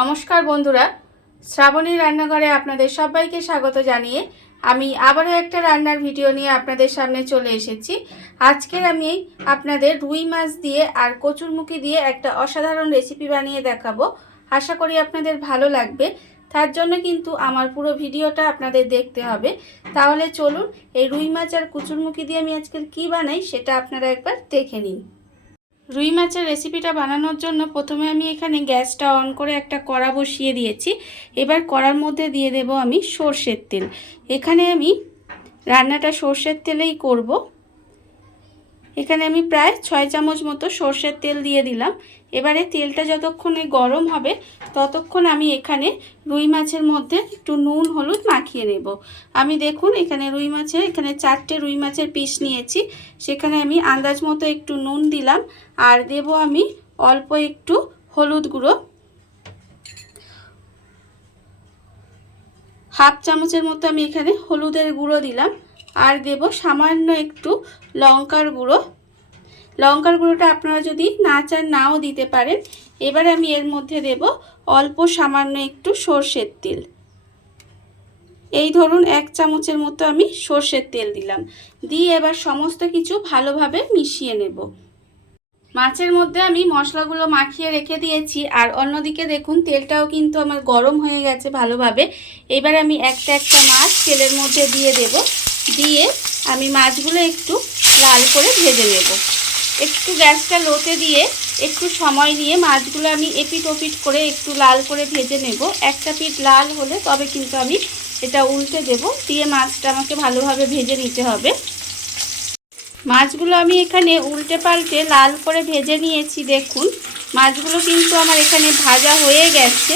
নমস্কার বন্ধুরা, শ্রাবণী রান্নাঘরে আপনাদের সবাইকে স্বাগত জানিয়ে আমি আবারও একটা রান্নার ভিডিও নিয়ে আপনাদের সামনে চলে এসেছি। আজকের আমি আপনাদের রুই মাছ দিয়ে আর কচুরমুখী দিয়ে একটা অসাধারণ রেসিপি বানিয়ে দেখাবো। আশা করি আপনাদের ভালো লাগবে। তার জন্য কিন্তু আমার পুরো ভিডিওটা আপনাদের দেখতে হবে। তাহলে চলুন এই রুই মাছ আর কচুরমুখী দিয়ে আমি আজকের কী বানাই সেটা আপনারা একবার দেখে নিন। রুই মাছের রেসিপিটা বানানোর জন্য প্রথমে আমি এখানে গ্যাসটা অন করে একটা কড়া বসিয়ে দিয়েছি। এবার কড়ার মধ্যে দিয়ে দেব আমি সর্ষের তেল। এখানে আমি রান্নাটা সর্ষের তেলেই করব। এখানে আমি প্রায় 6 চামচ মতো সর্ষের তেল দিয়ে দিলাম। এবারে তেলটা যতক্ষণে গরম হবে ততক্ষণ আমি এখানে রুই মাছের মধ্যে একটু নুন হলুদ মাখিয়ে নেব। আমি দেখুন এখানে এখানে 4টে রুই মাছের পিস নিয়েছি। সেখানে আমি আন্দাজ মতো একটু নুন দিলাম আর দেব আমি অল্প একটু হলুদ গুঁড়ো, হাফ চামচের মতো আমি এখানে হলুদের গুঁড়ো দিলাম আর দেব সামান্য একটু লঙ্কার গুঁড়ো। লঙ্কার গুঁড়োটা আপনারা যদি না চান নাও দিতে পারেন। এবারে আমি এর মধ্যে দেব অল্প সামান্য একটু সর্ষের তেল। এই ধরুন 1 চামচের মতো আমি সর্ষের তেল দিলাম। দিয়ে এবার সমস্ত কিছু ভালোভাবে মিশিয়ে নেব। মাছের মধ্যে আমি মশলাগুলো মাখিয়ে রেখে দিয়েছি আর অন্যদিকে দেখুন তেলটাও কিন্তু আমার গরম হয়ে গেছে ভালোভাবে। এবার আমি একটা একটা মাছ তেলের মধ্যে দিয়ে দেব। দিয়ে আমি মাছগুলো একটু লাল করে ভেজে নেব। একটু গ্যাসটা লোতে দিয়ে একটু সময় নিয়ে মাছগুলো আমি এপিট ওপিট করে একটু লাল করে ভেজে নেব। একটা পিঠ লাল হলে তবে কিন্তু আমি এটা উল্টে দেব। দিয়ে মাছটা আমাকে ভালোভাবে ভেজে নিতে হবে। মাছগুলো আমি এখানে উল্টে পাল্টে লাল করে ভেজে নিয়েছি। দেখুন মাছগুলো কিন্তু আমার এখানে ভাজা হয়ে গেছে।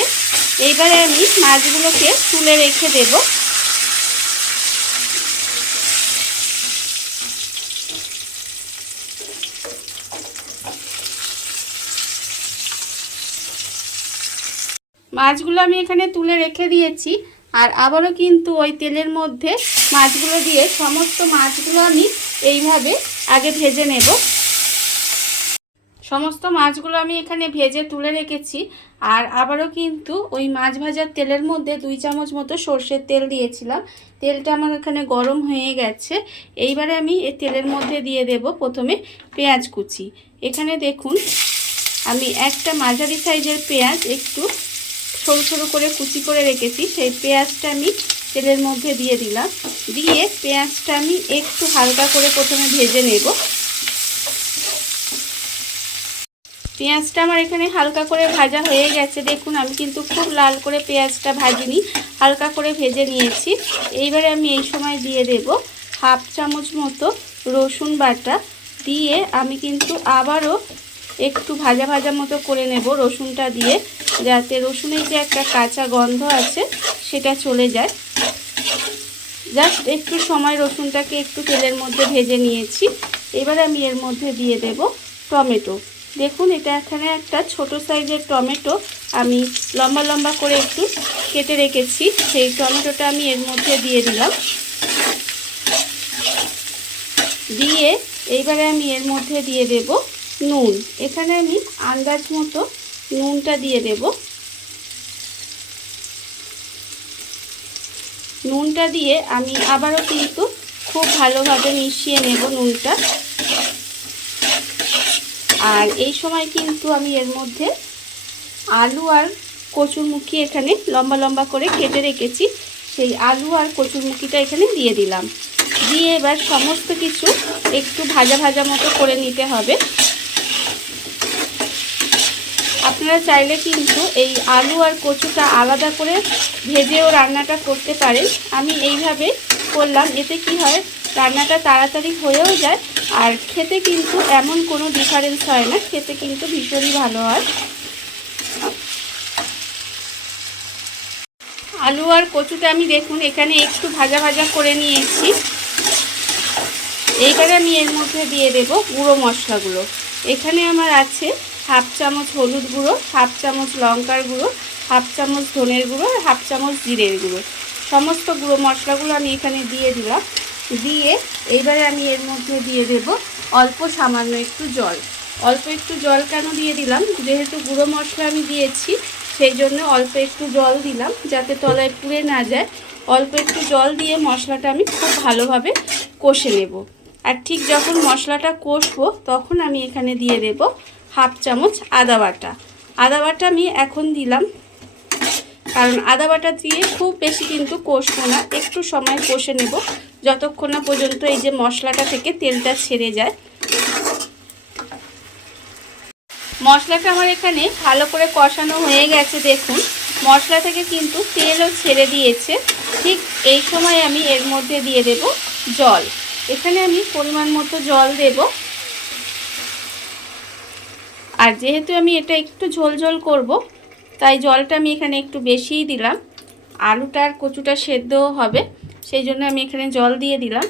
এইবারে আমি মাছগুলোকে তুলে রেখে দেব। মাছগুলো আমি এখানে তুলে রেখে দিয়েছি আর আবারও কিন্তু ওই তেলের মধ্যে মাছগুলো দিয়ে সমস্ত মাছগুলো আমি এইভাবে আগে ভেজে নেব। সমস্ত মাছগুলো আমি এখানে ভেজে তুলে রেখেছি আর আবারও কিন্তু ওই মাছ ভাজার তেলের মধ্যে 2 চামচ মতো সর্ষের তেল দিয়েছিলাম। তেলটা আমার এখানে গরম হয়ে গেছে। এইবারে আমি এই তেলের মধ্যে দিয়ে দেব প্রথমে পেঁয়াজ কুচি। এখানে দেখুন আমি একটা মাঝারি সাইজের পেঁয়াজ একটু সরু সরু করে কুচি করে রেখেছি। সেই পেঁয়াজটা আমি তেলের মধ্যে দিয়ে দিলাম। দিয়ে পেঁয়াজটা আমি একটু হালকা করে প্রথমে ভেজে নেব। পেঁয়াজটা আমার এখানে হালকা করে ভাজা হয়ে গেছে। দেখুন আমি কিন্তু খুব লাল করে পেঁয়াজটা ভাজিনি, হালকা করে ভেজে নিয়েছি। এইবারে আমি এই সময় দিয়ে দেব হাফ চামচ মতো রসুন বাটা। দিয়ে আমি কিন্তু আবারও একটু ভাজা ভাজা মতো করে নেব রসুনটা দিয়ে, যাতে রসুনের যে একটা কাঁচা গন্ধ আছে সেটা চলে যায়। জাস্ট একটু সময় রসুনটাকে একটু তেলের মধ্যে ভেজে নিয়েছি। এবারে আমি এর মধ্যে দিয়ে দেব টমেটো। দেখুন এটা এখানে একটা ছোট সাইজের টমেটো আমি লম্বা লম্বা করে একটু কেটে রেখেছি। সেই টমেটোটা আমি এর মধ্যে দিয়ে দিলাম। দিয়ে এইবারে আমি এর মধ্যে দিয়ে দেব নুন। এখানে আমি আন্দাজ মতো নুনটা দিয়ে দেব। নুনটা দিয়ে আমি আবারও কিন্তু খুব ভালোভাবে মিশিয়ে নেব নুনটা। আর এই সময় কিন্তু আমি এর মধ্যে আলু আর কচুরমুখী এখানে লম্বা লম্বা করে কেটে রেখেছি, সেই আলু আর কচুরমুখীটা এখানে দিয়ে দিলাম। দিয়ে এবার সমস্ত কিছু একটু ভাজা ভাজা মতো করে নিতে হবে। আপনারা চাইলে কিন্তু এই আলু আর কচুটা আলাদা করে ভেজেও রান্নাটা করতে পারেন। আমি এইভাবে করলাম। এতে কি হয়, রান্নাটা তাড়াতাড়ি হয়েও যায় আর খেতে কিন্তু এমন কোনো ডিফারেন্স হয় না, খেতে কিন্তু ভীষণই ভালো হয়। আলু আর কচুটা আমি দেখুন এখানে একটু ভাজা ভাজা করে নিয়েছি। এইবারে আমি এর মধ্যে দিয়ে দেব গুঁড়ো মশলাগুলো। এখানে আমার আছে হাফ চামচ হলুদ গুঁড়ো, হাফ চামচ লঙ্কার গুঁড়ো, হাফ চামচ ধনের গুঁড়ো আর হাফ চামচ জিরের গুঁড়ো। সমস্ত গুঁড়ো মশলাগুলো আমি এখানে দিয়ে দিলাম। দিয়ে এইবারে আমি এর মধ্যে দিয়ে দেব অল্প সামান্য একটু জল। অল্প একটু জল কেন দিয়ে দিলাম, যেহেতু গুঁড়ো মশলা আমি দিয়েছি সেই জন্য অল্প একটু জল দিলাম যাতে তলায় পুড়ে না যায়। অল্প একটু জল দিয়ে মশলাটা আমি খুব ভালোভাবে কষে নেব। আর ঠিক যখন মশলাটা কষবো তখন আমি এখানে দিয়ে দেব হাফ চামচ আদা বাটা। আদা বাটা আমি এখন দিলাম, কারণ আদা বাটা দিয়ে খুব বেশি কিন্তু কষবো না, একটু সময় কষে নেব যতক্ষণ না পর্যন্ত এই যে মশলাটা থেকে তেলটা ছেড়ে যায়। মশলাটা আমার এখানে ভালো করে কষানো হয়ে গেছে। দেখুন মশলা থেকে কিন্তু তেলও ছেড়ে দিয়েছে। ঠিক এই সময় আমি এর মধ্যে দিয়ে দেব জল। এখানে আমি পরিমাণ মতো জল দেব। আর যেহেতু আমি এটা একটু ঝোল ঝোল করব, তাই জলটা আমি এখানে একটু বেশিই দিলাম। আলুটা আর কচুটা সেদ্ধও হবে, সেই জন্য আমি এখানে জল দিয়ে দিলাম।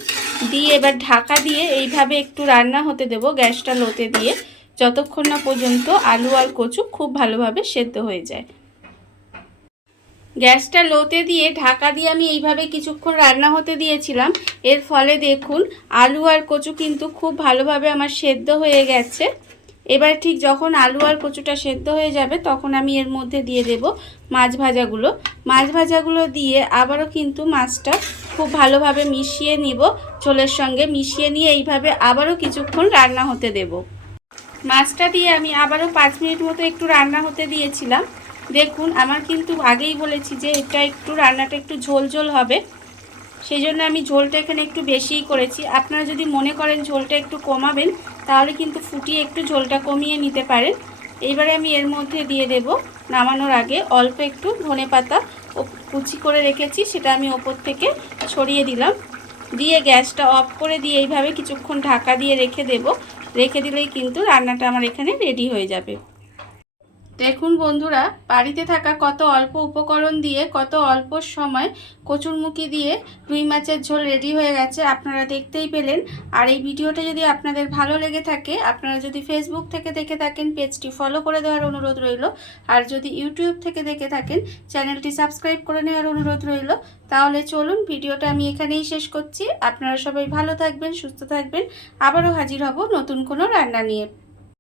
দিয়ে এবার ঢাকা দিয়ে এইভাবে একটু রান্না হতে দেব গ্যাসটা লোতে দিয়ে, যতক্ষণ না পর্যন্ত আলু আর কচু খুব ভালোভাবে সেদ্ধ হয়ে যায়। গ্যাসটা লোতে দিয়ে ঢাকা দিয়ে আমি এইভাবে কিছুক্ষণ রান্না হতে দিয়েছিলাম। এর ফলে দেখুন আলু আর কচু কিন্তু খুব ভালোভাবে আমার সেদ্ধ হয়ে গেছে। এবার ঠিক যখন আলু আর কচুটা সেদ্ধ হয়ে যাবে তখন আমি এর মধ্যে দিয়ে দেব মাছ ভাজাগুলো। মাছ ভাজাগুলো দিয়ে আবারও কিন্তু মাছটা খুব ভালোভাবে মিশিয়ে নিব, ঝোলের সঙ্গে মিশিয়ে নিয়ে এইভাবে আবারও কিছুক্ষণ রান্না হতে দেব। মাছটা দিয়ে আমি আবারও 5 মিনিট মতো একটু রান্না হতে দিয়েছিলাম। দেখুন আমার কিন্তু আগেই বলেছি যে এটা একটু রান্নাটা একটু ঝোল ঝোল হবে, সেই জন্য আমি ঝোলটা এখানে একটু বেশিই করেছি। আপনারা যদি মনে করেন ঝোলটা একটু কমাবেন তাহলে কিন্তু ফুটিয়ে একটু ঝোলটা কমিয়ে নিতে পারেন। এইবারে আমি এর মধ্যে দিয়ে দেব নামানোর আগে অল্প একটু ধনেপাতা কুচি করে রেখেছি, সেটা আমি ওপর থেকে ছড়িয়ে দিলাম। দিয়ে গ্যাসটা অফ করে দিয়ে এইভাবে কিছুক্ষণ ঢাকা দিয়ে রেখে দিলেই কিন্তু রান্নাটা আমার এখানে রেডি হয়ে যাবে। দেখুন বন্ধুরা, বাড়িতে থাকা কত অল্প উপকরণ দিয়ে কত অল্প সময় কচুরমুখী দিয়ে রুই মাছের ঝোল রেডি হয়ে গেছে, আপনারা দেখতেই পেলেন। আর এই ভিডিওটা যদি আপনাদের ভালো লেগে থাকে, আপনারা যদি ফেসবুক থেকে দেখে থাকেন পেজটি ফলো করে দেওয়ার অনুরোধ রইল। আর যদি ইউটিউব থেকে দেখে থাকেন চ্যানেলটি সাবস্ক্রাইব করে নেওয়ার অনুরোধ রইল। তাহলে চলুন ভিডিওটা আমি এখানেই শেষ করছি। আপনারা সবাই ভালো থাকবেন, সুস্থ থাকবেন। আবারও হাজির হব নতুন কোনো রান্না নিয়ে।